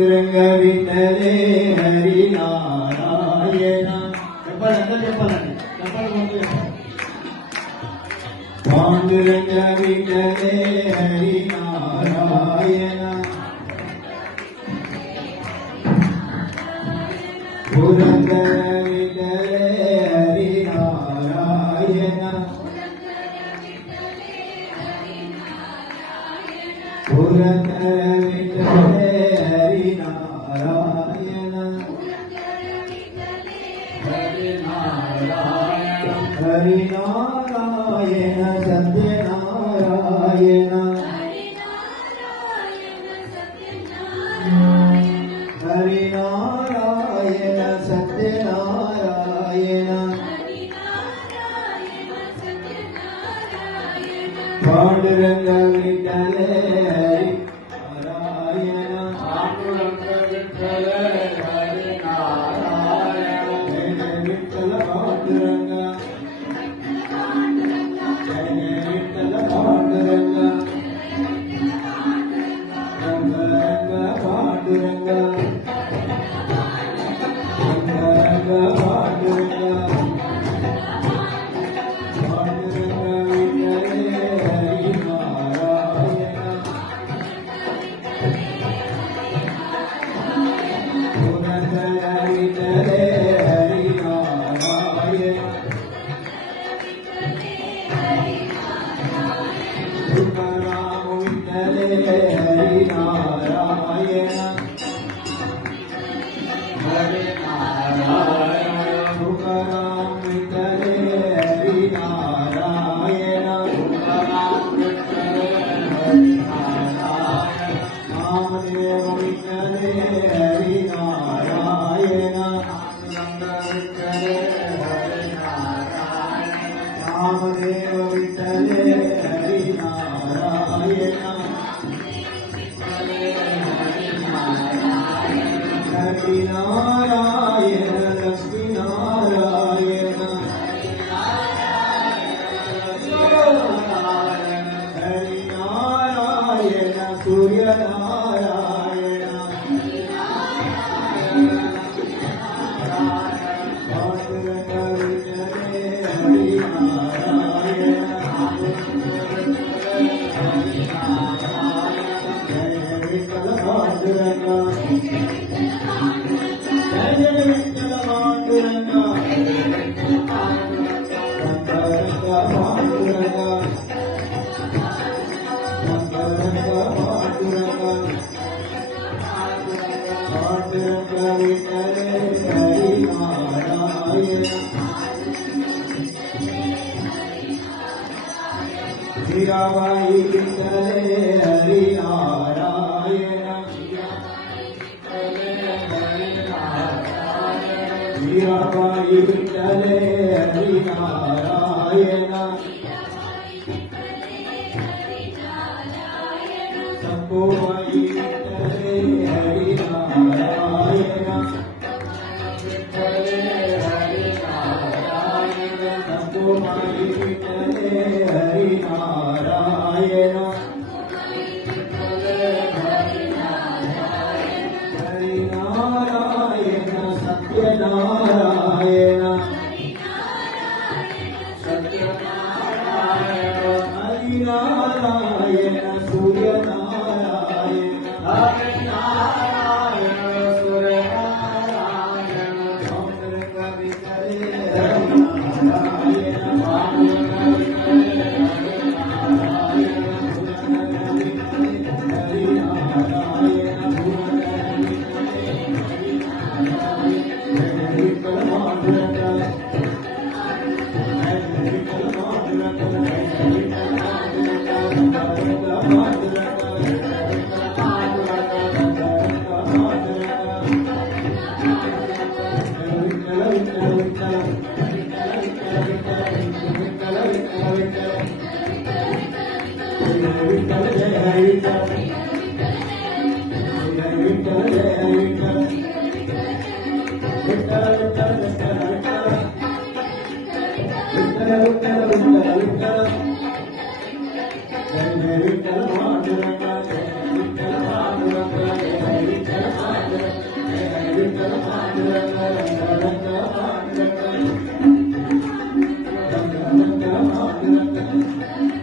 పాండురంగ విఠలే హరి నారాయణ. చెప్పాలండి పాండురంగ విఠలే హరి నారాయణ. పురందర విఠలే హరి నారాయణ. పురందర విఠలే హరి నారాయణ. హరి నారాయణ హరి నారాయణ సత్యనారాయణ. హరి నారాయణ సత్యనారాయణ. పాండురంగ విఠలే హరి నారాయణ. పాండురంగ విఠలే హరి నారాయణ. జయ విఠల పాండురంగ జయ విఠల పాండురంగ. రంగరంగ పాండురంగ రంగరంగ పాండురంగ. రామదేవ విఠలే హరి నారాయణ. హరి నారాయణ లక్ష్మీ నారాయణ. హరి నారాయణ సూర్య నారాయణ. పాండురంగ విఠలే హరి నారాయణ. జయ విఠల పాండురంగ జయ విఠల పాండురంగ. రంగరంగ పాండురంగ రంగరంగ Panduranga. Panduranga విఠలే Hari Narayana. Mirabai विठले Hari Narayan. Mirabai विठले Hari Narayan. संकोबाई विठले Hari Narayan. संकोबाई विठले Hari Narayan. Hari Narayan Satyanarayan. Hari Narayan Surya Narayan. Hari Narayan Surya Narayan. Pandurang विठले Hari Narayan. Pandurang विठले Hari Narayan. Hari Narayan Jai Jai Vittala Panduranga, Jai Vittala Panduranga, Jai Vittala జాగ్రత్త